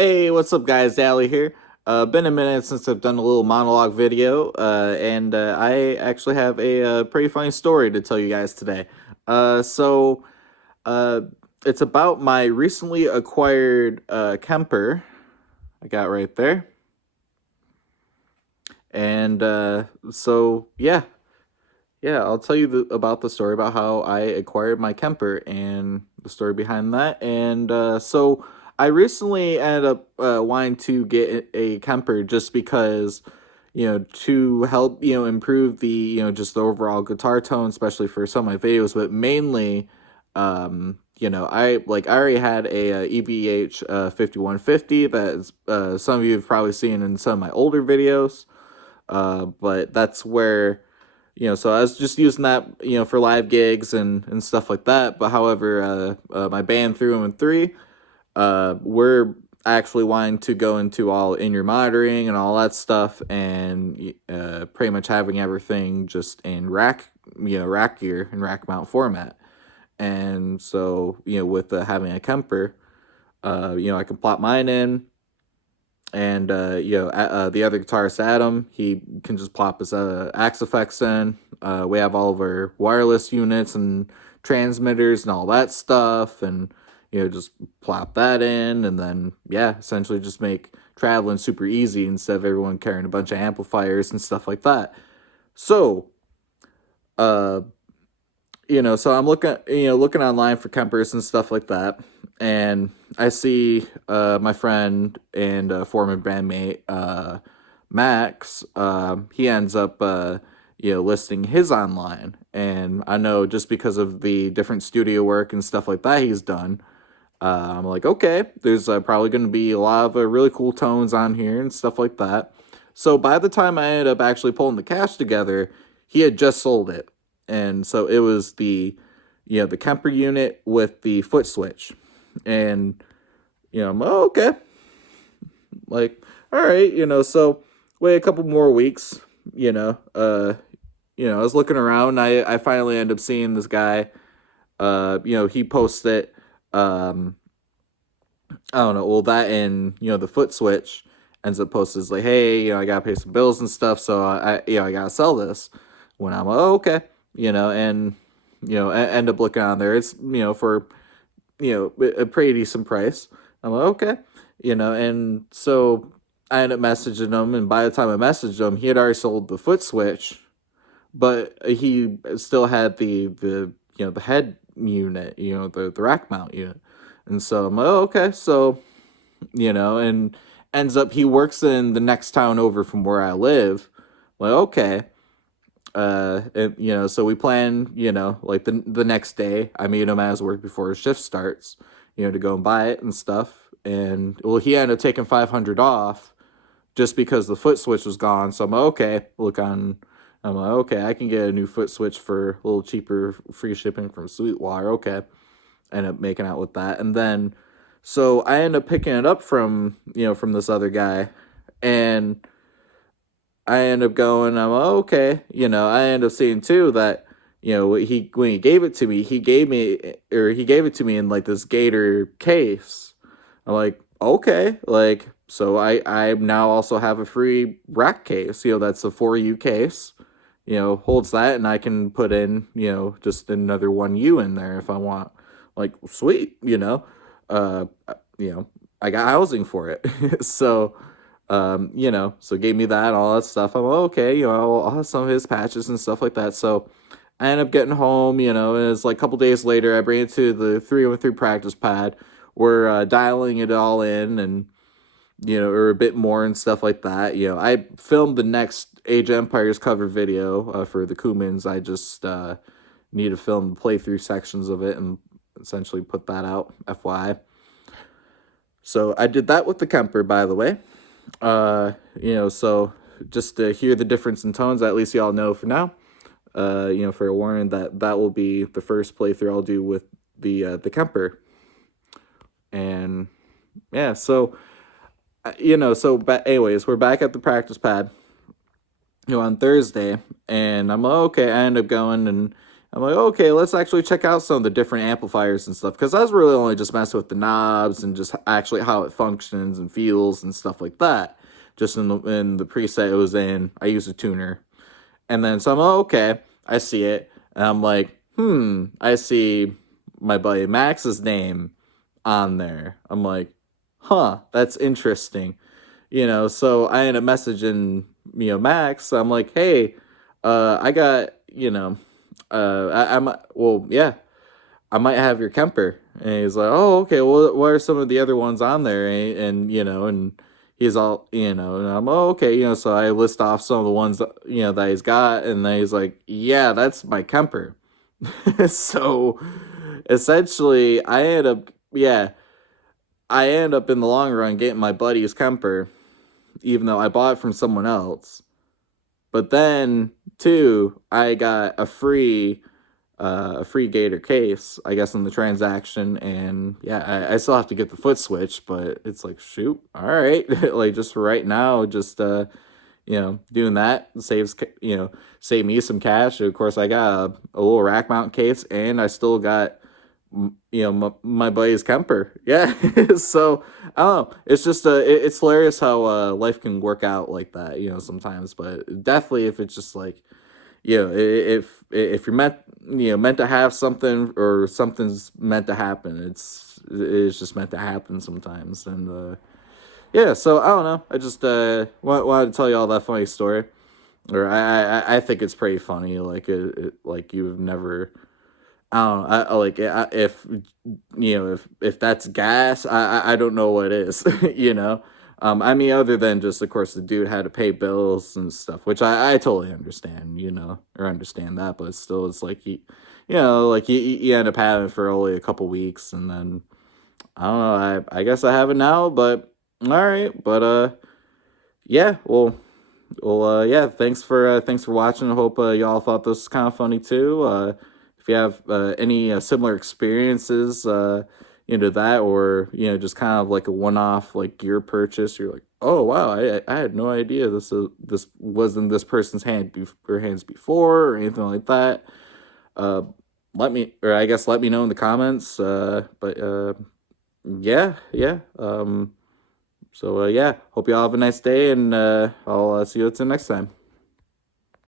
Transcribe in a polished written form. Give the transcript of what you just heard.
Hey, what's up, guys? Allie here. Been a minute since I've done a little monologue video, and I actually have a pretty funny story to tell you guys today. So, uh, it's about my recently acquired Kemper. I got right there, and yeah, I'll tell you about the story about how I acquired my Kemper and the story behind that. And I recently ended up wanting to get a Kemper just because, to help, improve the, just the overall guitar tone, especially for some of my videos, but mainly, I already had a EVH 5150 that some of you have probably seen in some of my older videos. But that's where, so I was just using that, for live gigs and stuff like that. But however, my band 3 we're actually wanting to go into all in-ear monitoring and all that stuff, and pretty much having everything just in rack gear and rack mount format. And so, with having a Kemper, I can plop mine in, and the other guitarist Adam, he can just plop his Axe effects in. We have all of our wireless units and transmitters and all that stuff, and just plop that in, and then essentially just make traveling super easy instead of everyone carrying a bunch of amplifiers and stuff like that. So uh so I'm looking online for Kempers and stuff like that, and I see my friend and former bandmate Max. He ends up listing his online, and I know just because of the different studio work and stuff like that he's done. I'm like, okay, there's probably going to be a lot of really cool tones on here and stuff like that. So by the time I ended up actually pulling the cash together, he had just sold it. And so it was the Kemper unit with the foot switch. And, I'm like, oh, okay. Like, all right, so wait a couple more weeks, I was looking around. I finally ended up seeing this guy. He posted I don't know, well, that and, the foot switch ends up posted as like, hey, I gotta pay some bills and stuff, so I gotta sell this. When I'm like, oh, okay, and, end up looking on there, it's, for, a pretty decent price. I'm like, okay, and so I ended up messaging him, and by the time I messaged him, he had already sold the foot switch, but he still had the head unit, the rack mount unit. And so I'm like, oh, okay. So, and ends up he works in the next town over from where I live. Like, okay. So we plan, like the next day, I meet him at his work before his shift starts, to go and buy it and stuff. And well, he ended up taking 500 off just because the foot switch was gone. So I'm like, okay, I'm like, okay, I can get a new foot switch for a little cheaper, free shipping from Sweetwater. Okay. End up making out with that. And then, so I end up picking it up from, from this other guy. And I end up going, I'm like, oh, okay. I end up seeing too that, when he gave it to me, he gave it to me in like this Gator case. I'm like, okay, like, so I now also have a free rack case, that's a 4U case, holds that, and I can put in, just another 1U in there if I want. Like, sweet, uh, you know, I got housing for it. So, so gave me that, all that stuff. I'm like, okay, I'll have some of his patches and stuff like that. So I end up getting home, and it's like a couple days later, I bring it to the 313 practice pad. We're dialing it all in, and, or a bit more and stuff like that. I filmed the next Age of Empires cover video for the Kumans. I just need to film the playthrough sections of it and essentially put that out, FYI. So I did that with the Kemper, by the way. So just to hear the difference in tones, at least y'all know for now. For a warning that will be the first playthrough I'll do with the Kemper. And yeah, so but anyways, we're back at the practice pad, on Thursday, and I'm like, okay, I end up going and I'm like, okay, let's actually check out some of the different amplifiers and stuff. Because I was really only just messing with the knobs and just actually how it functions and feels and stuff like that. Just in the preset it was in, I used a tuner. And then so I'm, oh, okay, I see it. And I'm like, I see my buddy Max's name on there. I'm like, huh, that's interesting. So I ended up messaging, Max. I'm like, hey, I got, well, yeah, I might have your Kemper. And he's like, oh, okay, well, what are some of the other ones on there? And he's all, and I'm, oh, okay, so I list off some of the ones that, that he's got. And then he's like, yeah, that's my Kemper. So essentially, I end up in the long run getting my buddy's Kemper, even though I bought it from someone else. But then, too, I got a free Gator case, I guess, in the transaction, and yeah, I still have to get the foot switch, but it's like, shoot, all right, like just for right now, just doing that saves save me some cash. Of course, I got a little rack mount case, and I still got my buddy's Kemper. Yeah. So I don't know, it's just it's hilarious how life can work out like that, sometimes. But definitely, if it's just like, if you're meant to have something, or something's meant to happen, it's just meant to happen sometimes. And yeah, so I don't know, I just wanted to tell you all that funny story. Or I think it's pretty funny, like like you've never, I don't know. If if that's gas, I don't know what is. I mean, other than just, of course, the dude had to pay bills and stuff, which I totally understand, or understand that, but still, it's like you end up having it for only a couple weeks, and then I don't know. I guess I have it now, but all right, but yeah, yeah. Thanks for watching. I hope y'all thought this was kind of funny too. If you have any similar experiences, that, or just kind of like a one-off like gear purchase, you're like, oh wow, I had no idea this was in this person's hands before, or anything like that. Uh, let me know in the comments. But yeah, yeah. So yeah, hope y'all have a nice day, and I'll see you until next time.